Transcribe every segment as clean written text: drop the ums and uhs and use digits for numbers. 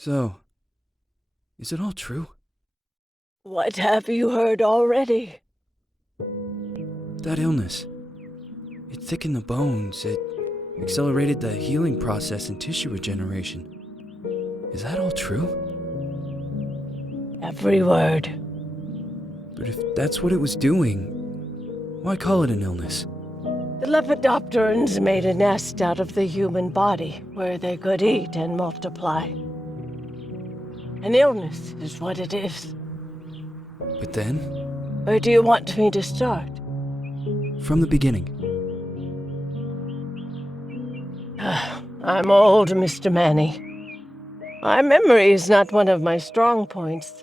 So, is it all true? What have you heard already? That illness. It thickened the bones. It accelerated the healing process and tissue regeneration. Is that all true? Every word. But if that's what it was doing, why call it an illness? The Lepidopterans made a nest out of the human body where they could eat and multiply. An illness is what it is. But then, Where do you want me to start? from the beginning. I'm old, Mr. Manny. My memory is not one of my strong points.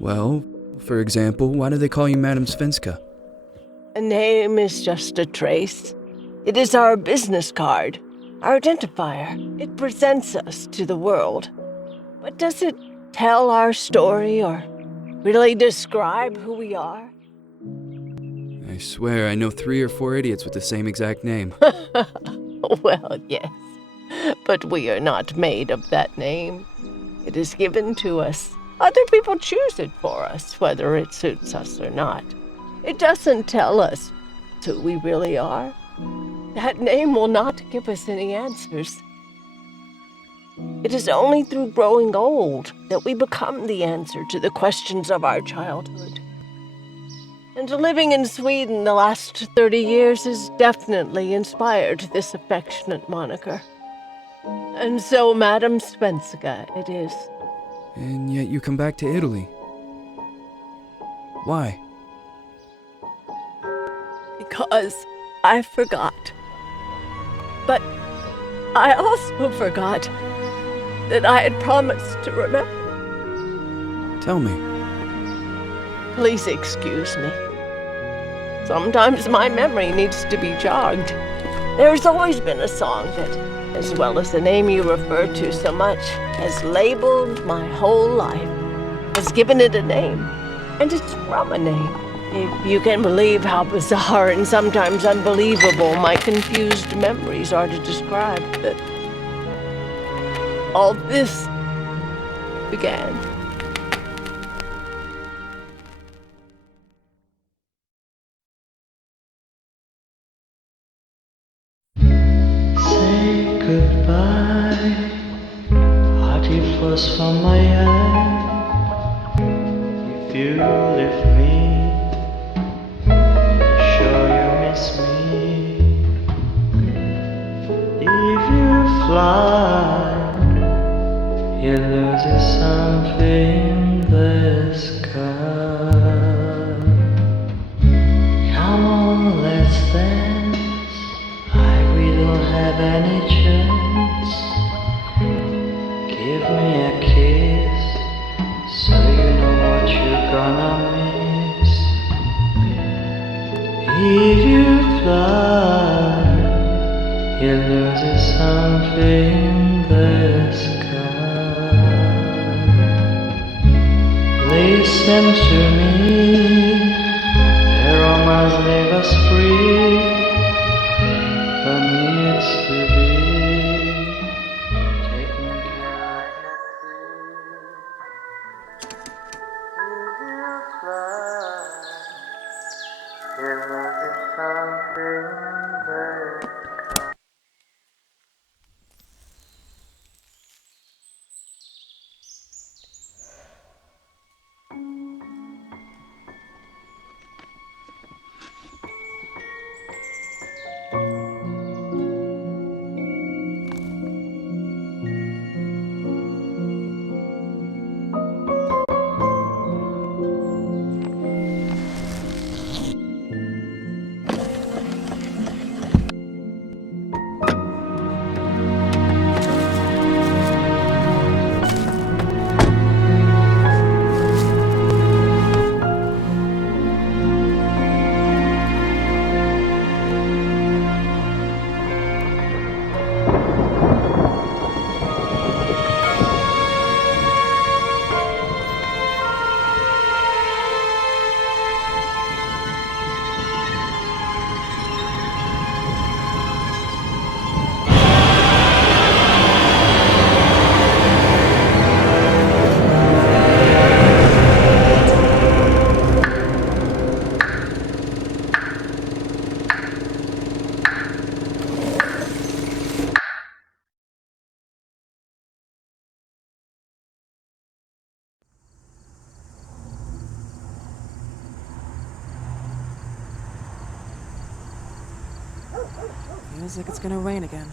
Well, for example, why do they call you Madam Svenska? A name is just a trace. It is our business card, our identifier. It presents us to the world. But does it tell our story or really describe who we are? I swear I know 3 or 4 idiots with the same exact name. Well, yes. But we are not made of that name. It is given to us. Other people choose it for us, whether it suits us or not. It doesn't tell us who we really are. That name will not give us any answers. It is only through growing old that we become the answer to the questions of our childhood. And living in Sweden the last 30 years has definitely inspired this affectionate moniker. And so, Madam Svenska, it is. And yet you come back to Italy. Why? Because I forgot. But I also forgot that I had promised to remember. Tell me. Please excuse me. Sometimes my memory needs to be jogged. There's always been a song that, as well as the name you refer to so much, has labeled my whole life, has given it a name, and it's from a name. If you can believe how bizarre and sometimes unbelievable my confused memories are to describe that all this began. Say goodbye, party flows from my eye. If you leave me, sure you miss me. If you fly, you lose something in the sky. Come on, let's dance. We don't have any chance. Give me a kiss, so you know what you're gonna miss. If you fly, you lose something in the sky. Listen to me, the romance leave us free. But needs to be taken care of. If you fly, you lose something there. Feels like it's gonna rain again.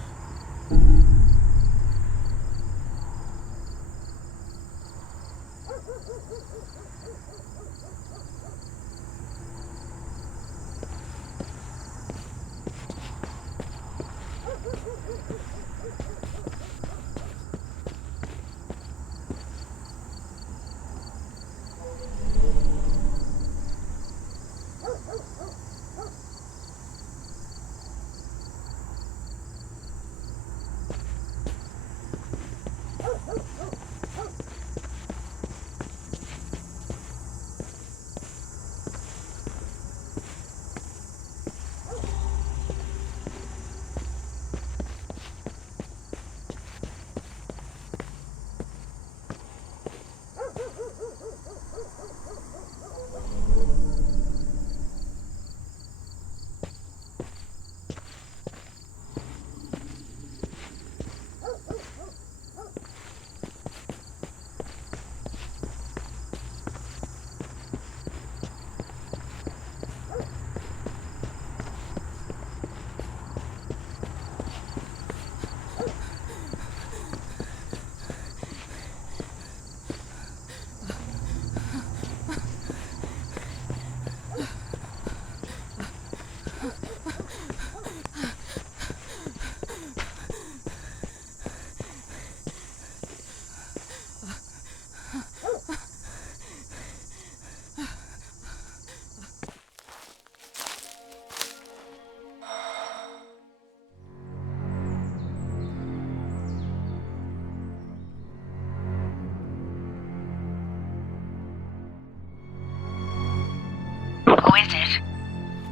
Who is it?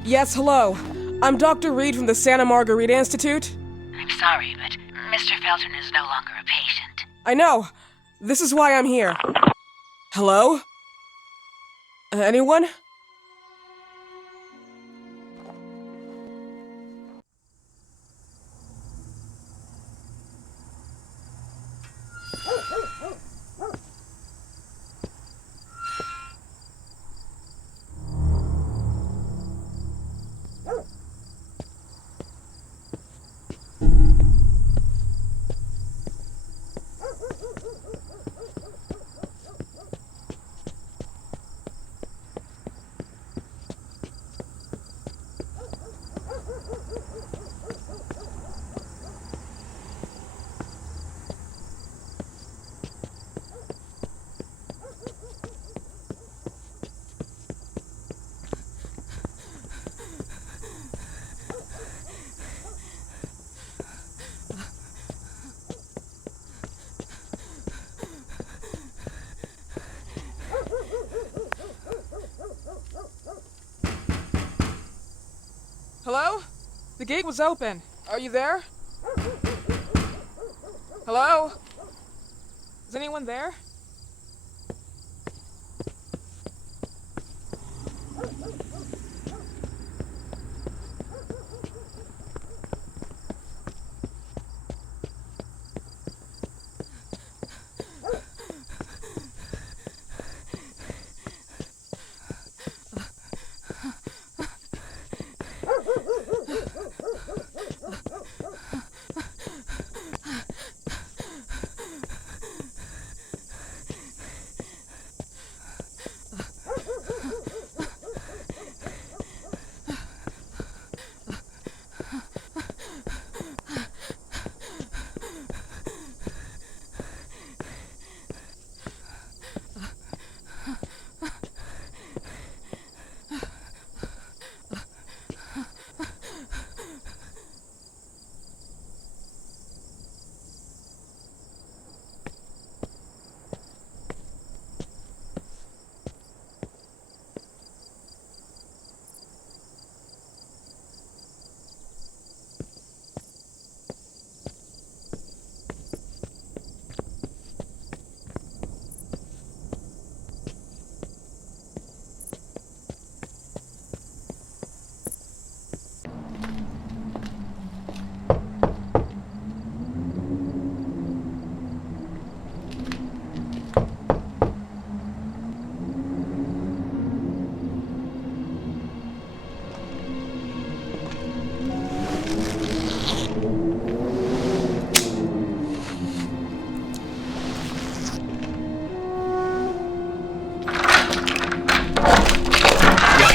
Yes, hello. I'm Dr. Reed from the Santa Margarita Institute. I'm sorry, but Mr. Felton is no longer a patient. I know. This is why I'm here. Hello? Anyone? Hello? The gate was open. Are you there? Hello? Is anyone there?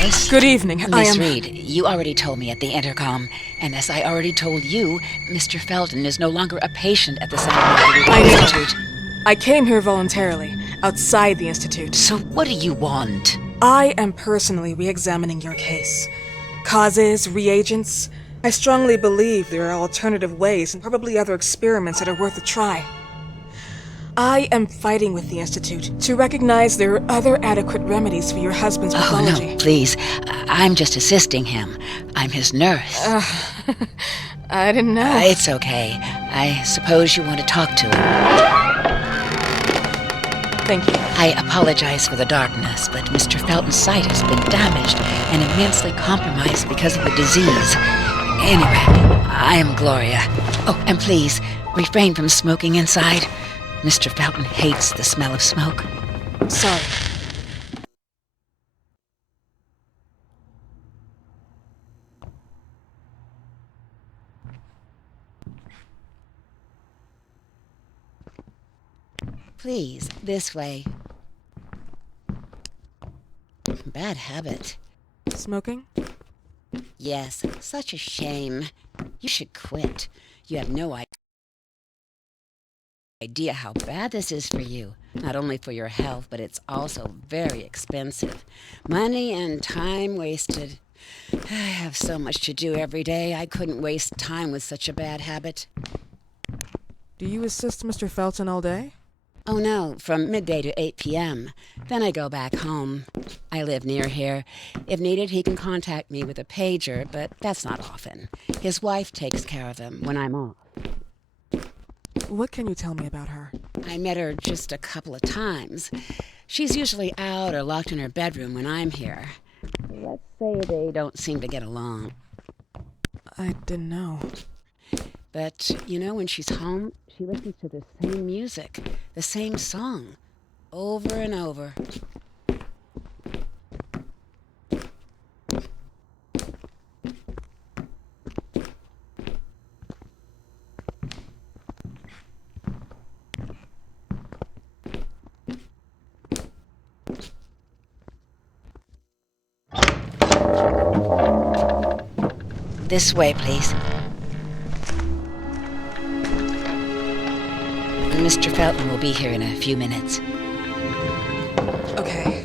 Yes? Good evening. I Miss am... Reed, you already told me at the intercom, and as I already told you, Mr. Felton is no longer a patient at the Scientific I know. Institute. I came here voluntarily, outside the Institute. So what do you want? I am personally re-examining your case. Causes, reagents. I strongly believe there are alternative ways and probably other experiments that are worth a try. I am fighting with the Institute to recognize there are other adequate remedies for your husband's pathology. Oh, no, please. I'm just assisting him. I'm his nurse. I didn't know. It's okay. I suppose you want to talk to him. Thank you. I apologize for the darkness, but Mr. Felton's sight has been damaged and immensely compromised because of the disease. Anyway, I am Gloria. Oh, and please, refrain from smoking inside. Mr. Felton hates the smell of smoke. Sorry. Please, this way. Bad habit. Smoking? Yes, such a shame. You should quit. You have no idea how bad this is for you. Not only for your health, but it's also very expensive. Money and time wasted. I have so much to do every day. I couldn't waste time with such a bad habit. Do you assist Mr. Felton all day? Oh no, from midday to 8 p.m. Then I go back home. I live near here. If needed, he can contact me with a pager, but that's not often. His wife takes care of him when I'm off. What can you tell me about her? I met her just a couple of times. She's usually out or locked in her bedroom when I'm here. Let's say they don't seem to get along. I didn't know. But, you know, when she's home, she listens to the same music, the same song, over and over. This way, please. Mr. Felton will be here in a few minutes. Okay.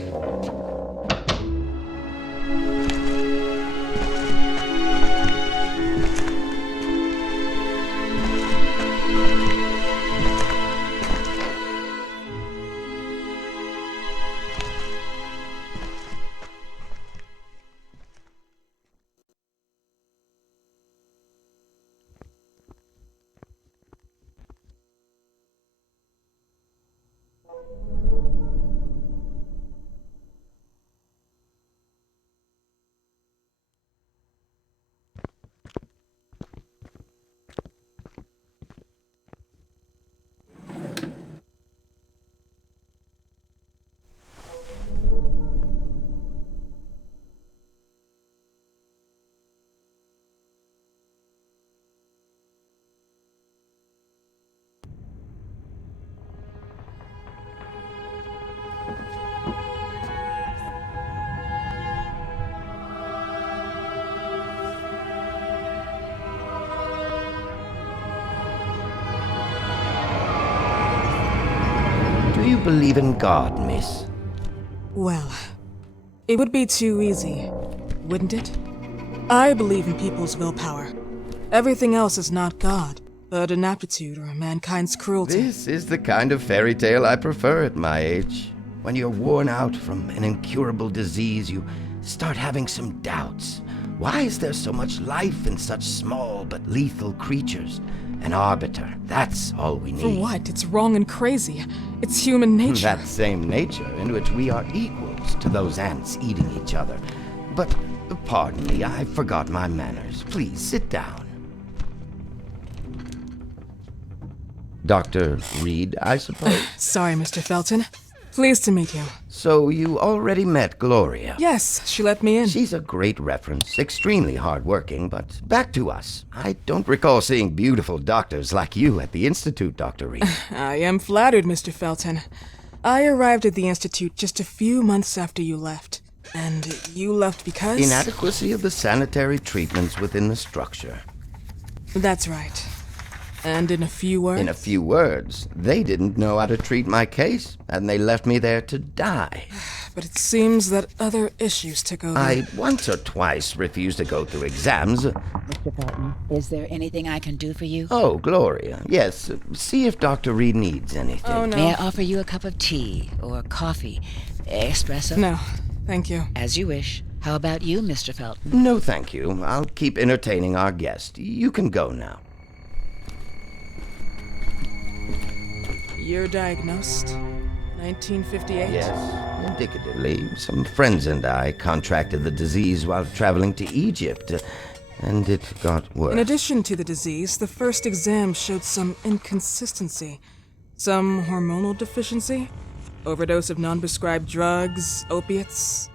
Do you believe in God, miss? Well, it would be too easy, wouldn't it? I believe in people's willpower. Everything else is not God, but an aptitude or mankind's cruelty. This is the kind of fairy tale I prefer at my age. When you're worn out from an incurable disease, you start having some doubts. Why is there so much life in such small but lethal creatures? An arbiter, that's all we need. For what? It's wrong and crazy. It's human nature. That same nature in which we are equals to those ants eating each other. But, pardon me, I forgot my manners. Please, sit down. Dr. Reed, I suppose? Sorry, Mr. Felton. Pleased to meet you. So you already met Gloria? Yes, she let me in. She's a great reference, extremely hardworking, but back to us. I don't recall seeing beautiful doctors like you at the Institute, Dr. Reed. I am flattered, Mr. Felton. I arrived at the Institute just a few months after you left. And you left because? Inadequacy of the sanitary treatments within the structure. That's right. And in a few words? In a few words, they didn't know how to treat my case, and they left me there to die. But it seems that other issues took over. I once or twice refused to go through exams. Mr. Felton, is there anything I can do for you? Oh, Gloria, yes. See if Dr. Reed needs anything. Oh, no. May I offer you a cup of tea or coffee? Espresso? No, thank you. As you wish. How about you, Mr. Felton? No, thank you. I'll keep entertaining our guest. You can go now. You're diagnosed? 1958? Yes, indicatively. Some friends and I contracted the disease while traveling to Egypt, and it got worse. In addition to the disease, the first exam showed some inconsistency. Some hormonal deficiency? Overdose of non-prescribed drugs, opiates?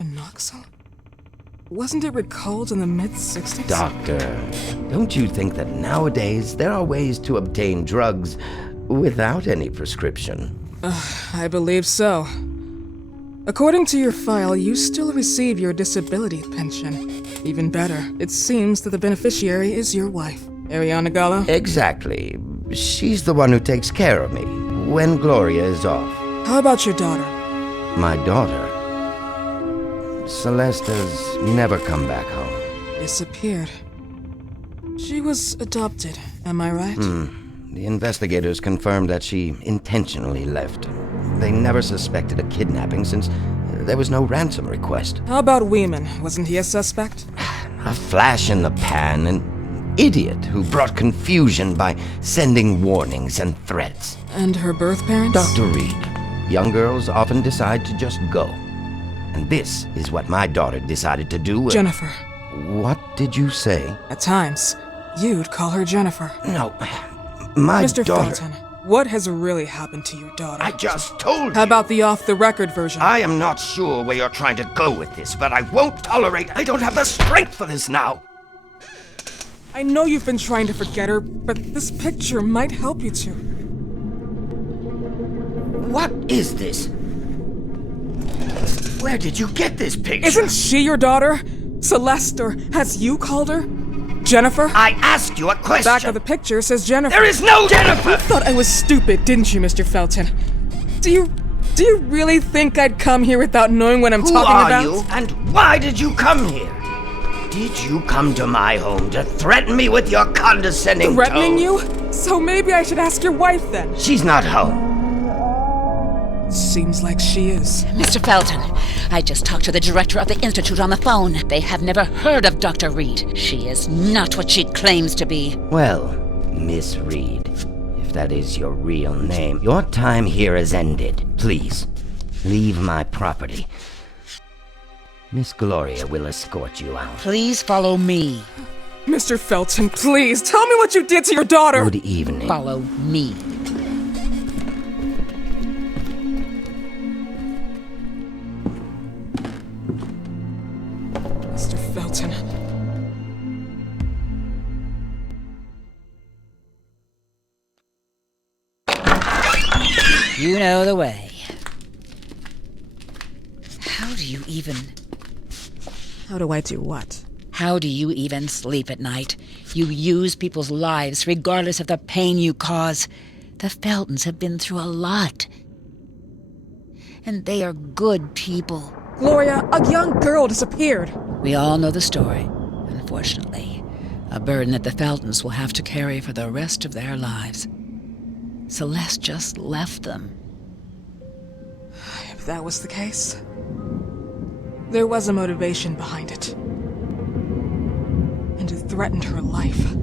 Phenoxyl? Wasn't it recalled in the mid-60s? Doctor, don't you think that nowadays there are ways to obtain drugs without any prescription? I believe so. According to your file, you still receive your disability pension. Even better, it seems that the beneficiary is your wife, Ariana Gallo. Exactly. She's the one who takes care of me when Gloria is off. How about your daughter? My daughter, Celeste, has never come back home. Disappeared. She was adopted, am I right? The investigators confirmed that she intentionally left. They never suspected a kidnapping since there was no ransom request. How about Weeman? Wasn't he a suspect? A flash in the pan, an idiot who brought confusion by sending warnings and threats. And her birth parents? Dr. Reed, young girls often decide to just go. And this is what my daughter decided to do. Jennifer. What did you say? At times, you'd call her Jennifer. No, my Mr. daughter... Felton, what has really happened to your daughter? I just told you. How about the off-the-record version? I am not sure where you're trying to go with this, but I won't tolerate... I don't have the strength for this now. I know you've been trying to forget her, but this picture might help you to. What is this? Where did you get this picture? Isn't she your daughter? Celeste, or has you called her? Jennifer? I asked you a question. Back of the picture says Jennifer. There is no Jennifer! Thought I was stupid, didn't you, Mr. Felton? Do you really think I'd come here without knowing what I'm talking about? Who are you, and why did you come here? Did you come to my home to threaten me with your condescending Threatening tone? you? So maybe I should ask your wife then. She's not home. Seems like she is. Mr. Felton, I just talked to the director of the Institute on the phone. They have never heard of Dr. Reed. She is not what she claims to be. Well, Miss Reed, if that is your real name, your time here has ended. Please, leave my property. Miss Gloria will escort you out. Please follow me. Mr. Felton, please, tell me what you did to your daughter! Good evening. Follow me. Mr. Felton. You know the way. How do you even... How do I do what? How do you even sleep at night? You use people's lives regardless of the pain you cause. The Feltons have been through a lot. And they are good people. Gloria, a young girl disappeared. We all know the story, unfortunately. A burden that the Feltons will have to carry for the rest of their lives. Celeste just left them. If that was the case, there was a motivation behind it. And it threatened her life.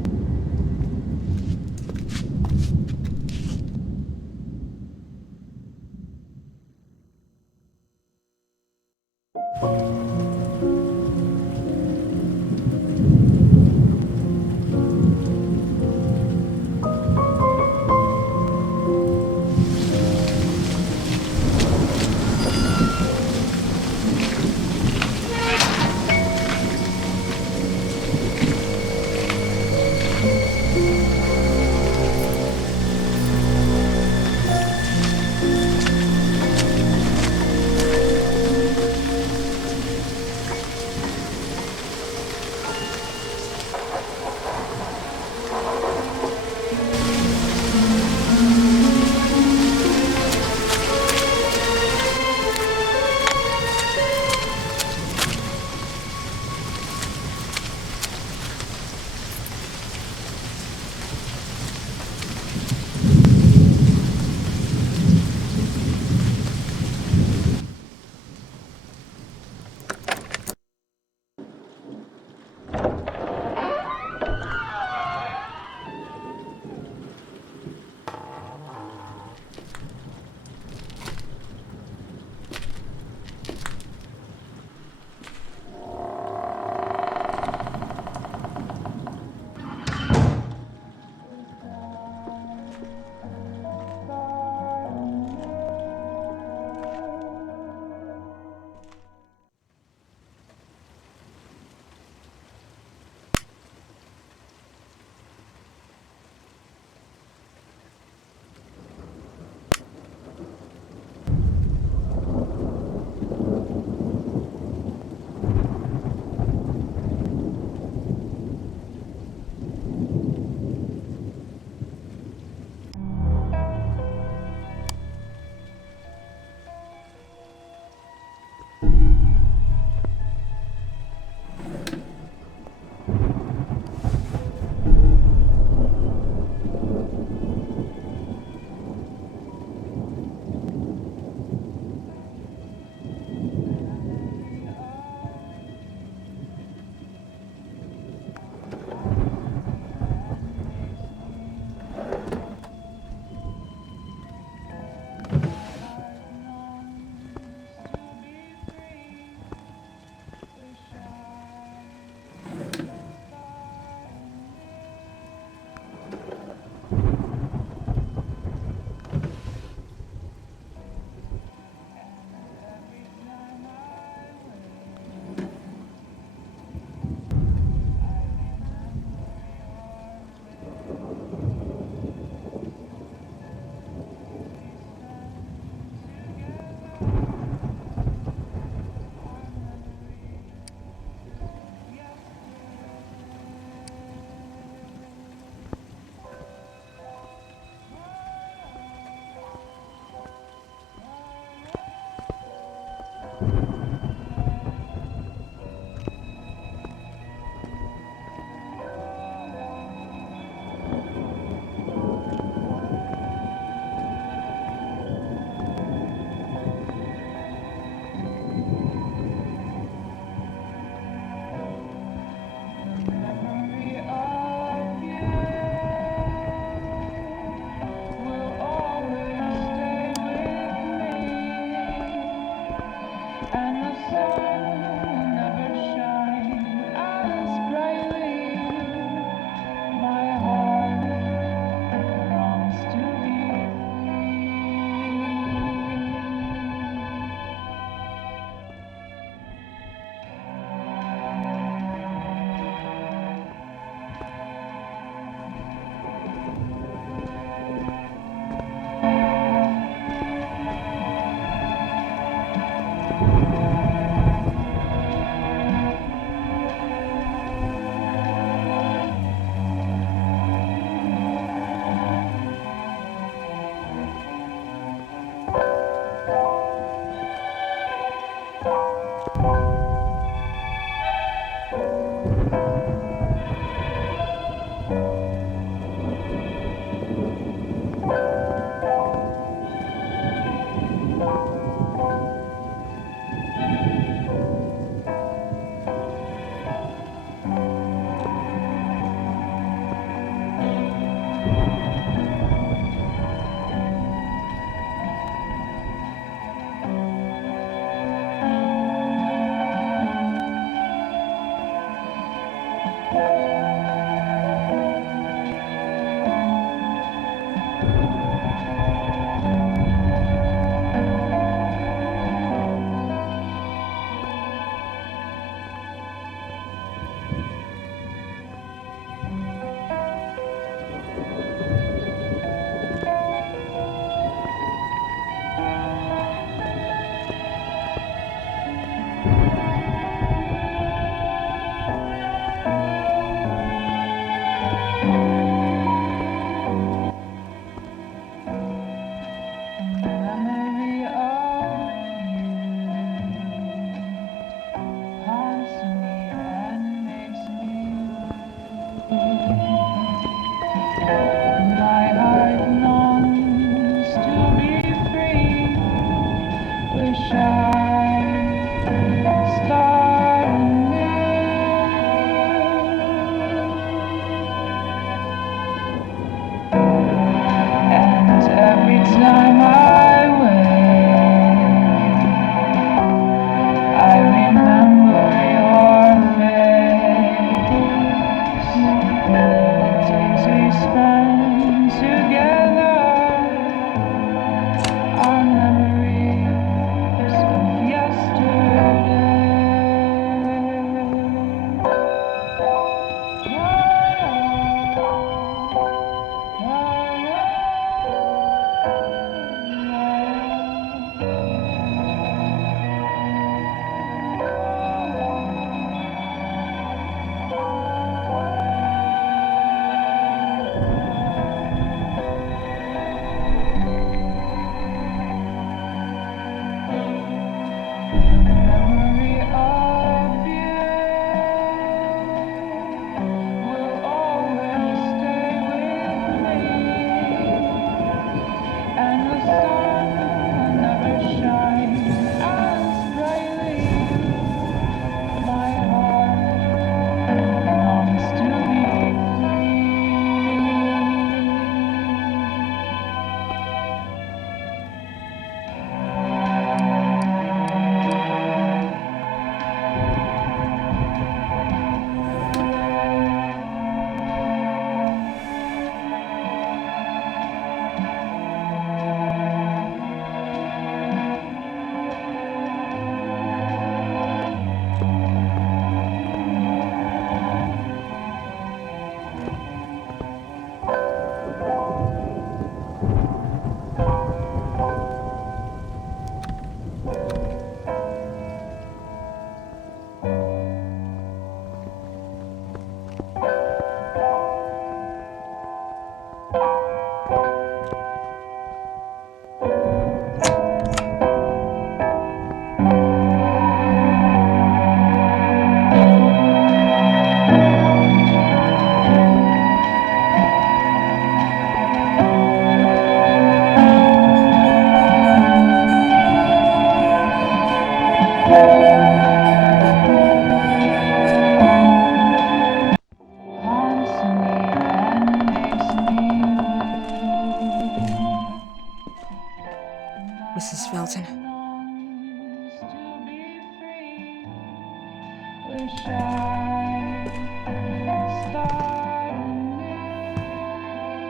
Mrs. Felton.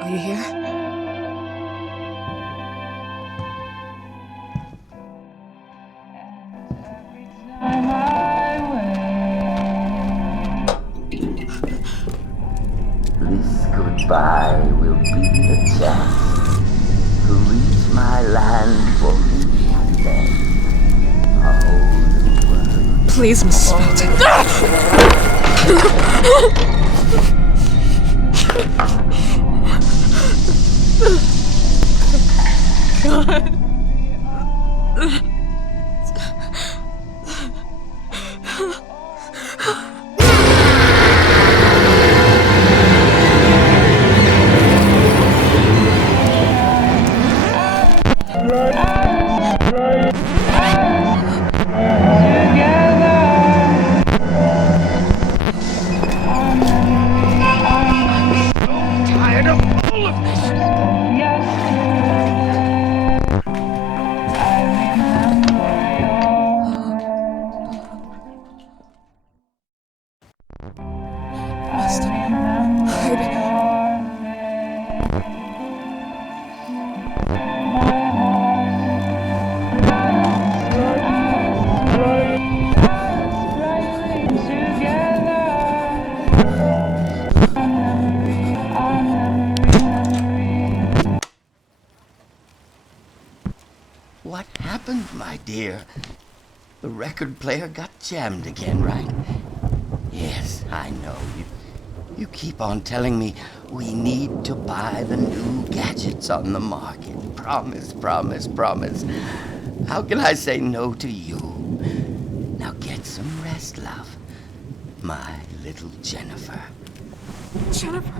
Are you here? This goodbye will be the chance to reach my land for me and then a whole new world. Please, Mrs. Felton. Must hide. What happened, my dear? The record player got jammed again, right? Yes, I know. You keep on telling me we need to buy the new gadgets on the market. Promise, promise, promise. How can I say no to you? Now get some rest, love. My little Jennifer. Jennifer.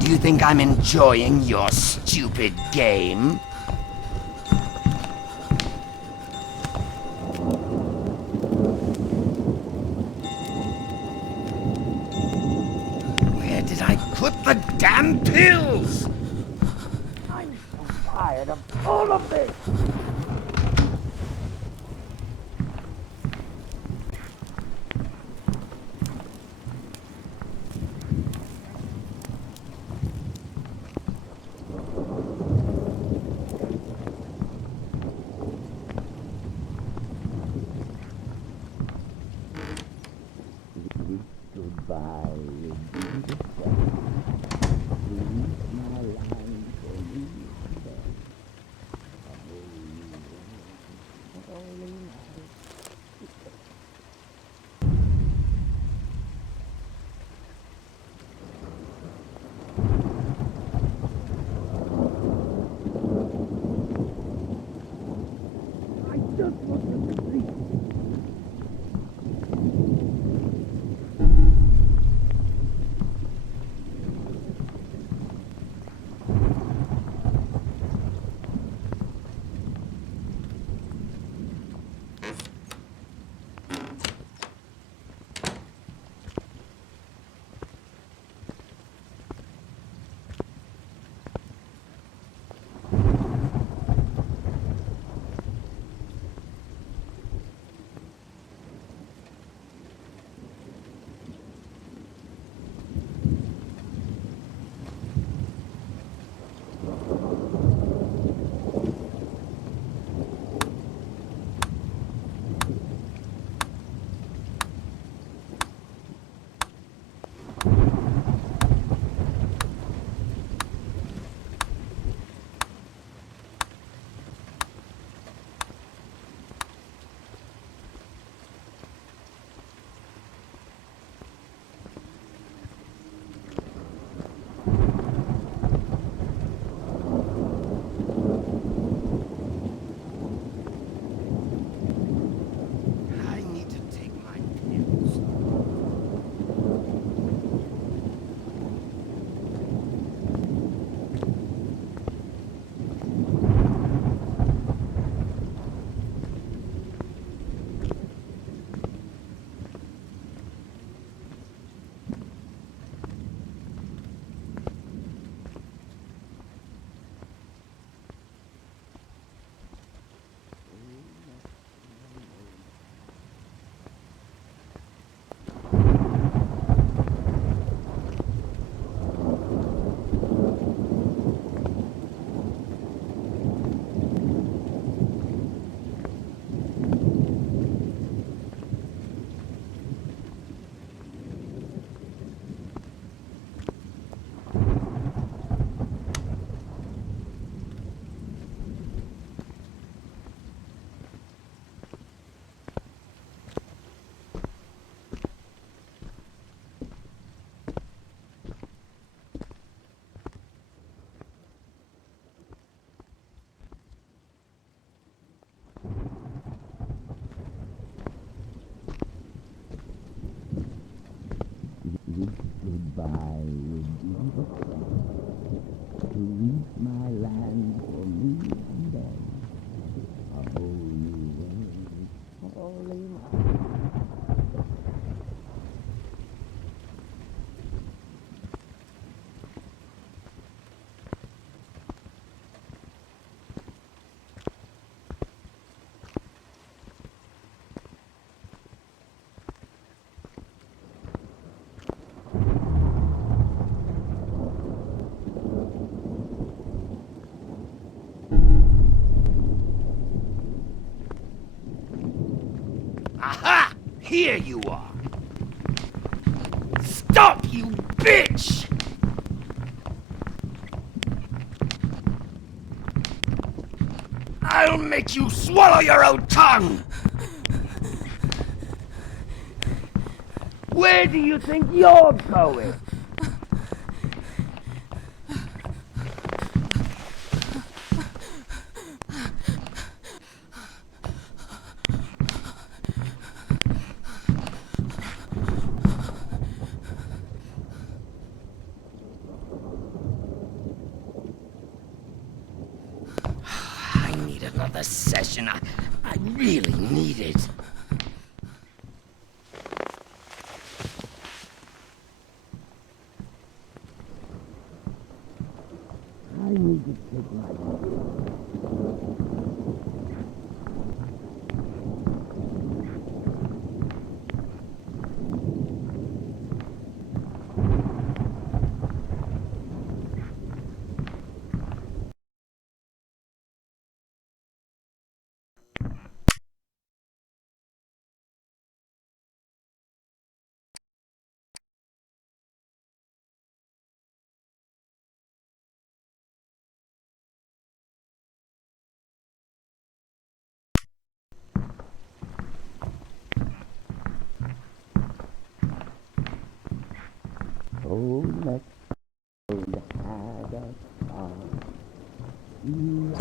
Do you think I'm enjoying your stupid game? Where did I put the damn pills? I'm so tired of all of this. goodbye will be the chance to reach my land for me and then a whole new world falling out. Aha! Here you are! Stop, you bitch! I'll make you swallow your own tongue! Where do you think you're going? I need another session. I really need it. I need to take my Oh, let's hold had a song. You are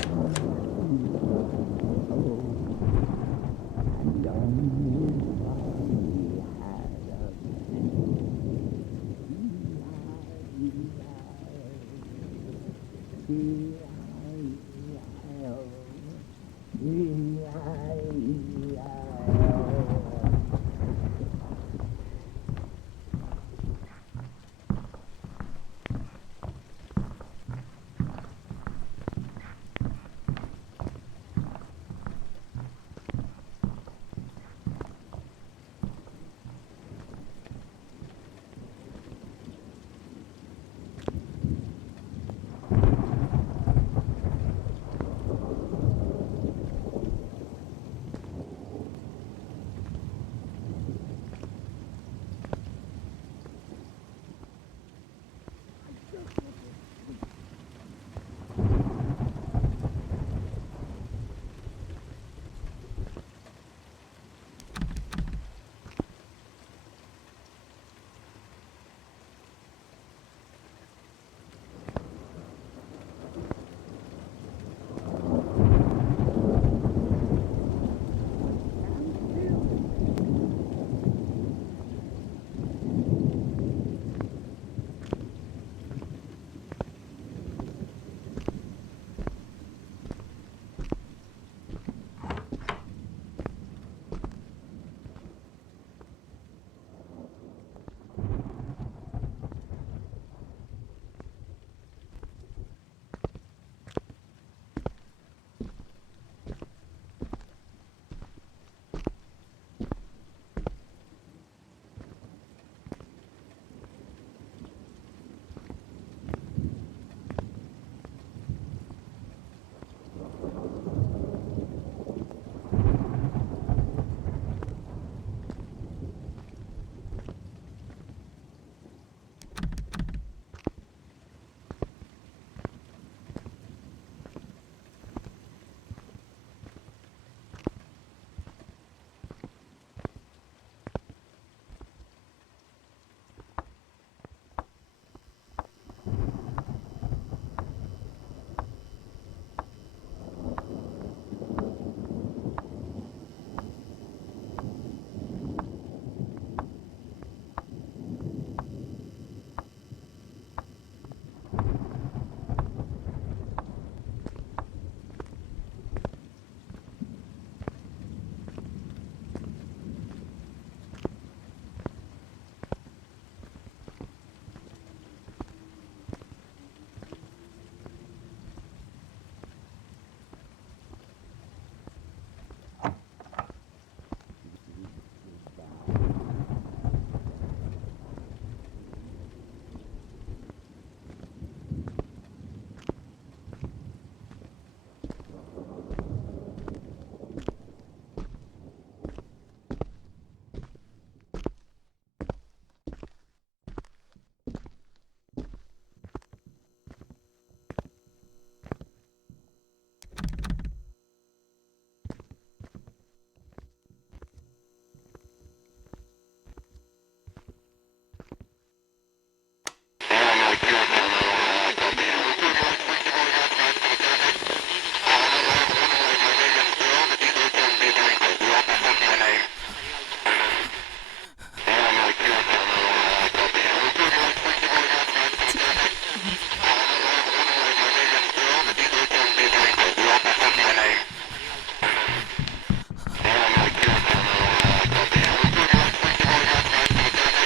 oh, and only one we had a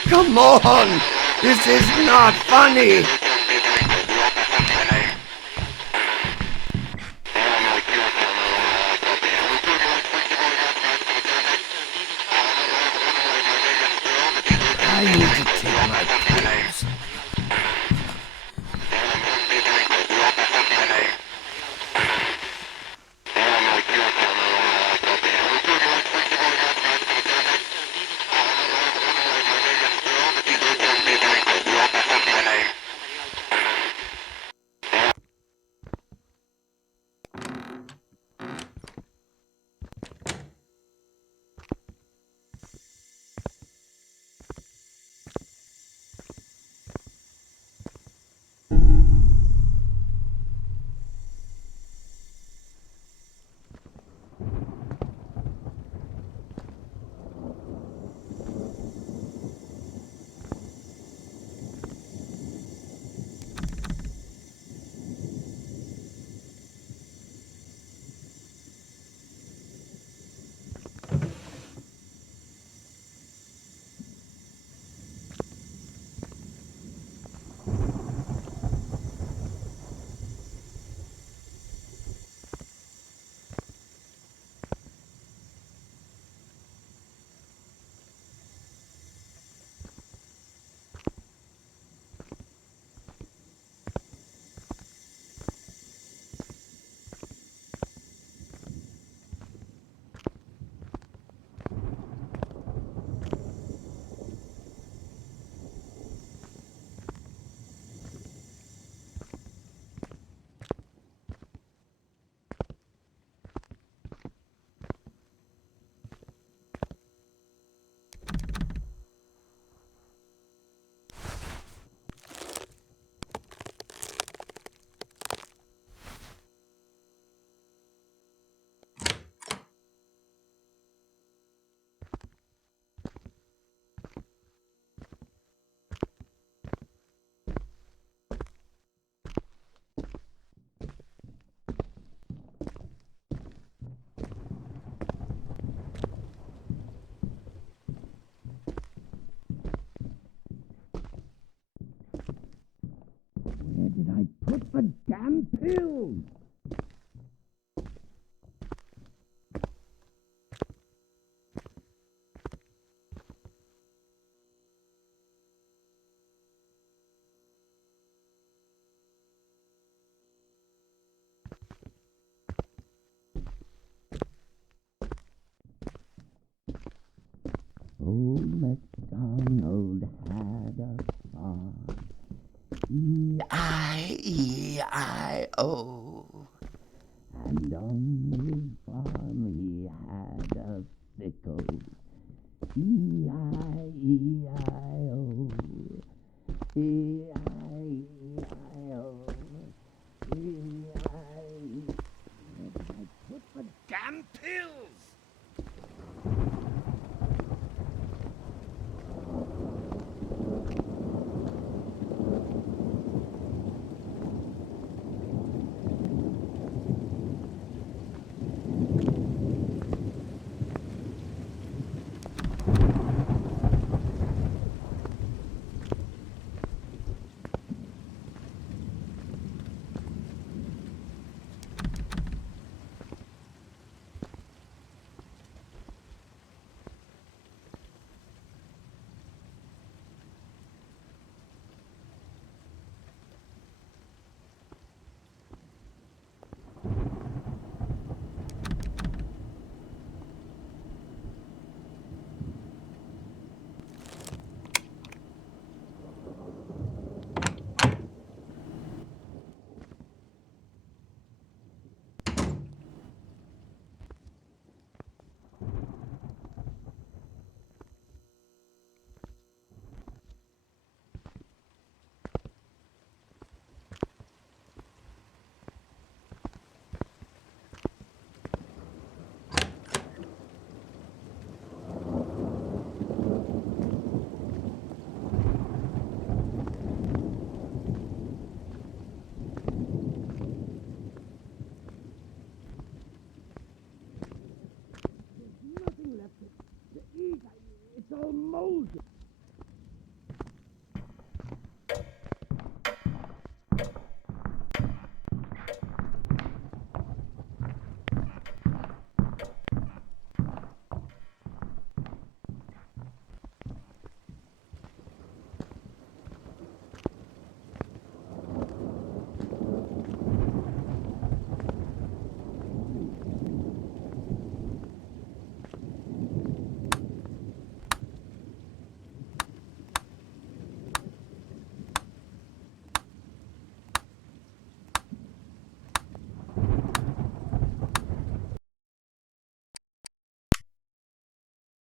Come on! This is not funny! I need to take my pills. Where did I put the damn pills? Old MacDonald had a farm. E-I-E-I-O. And on his farm he had a sickle. E-I-E-I-O. E-I-E-I-O.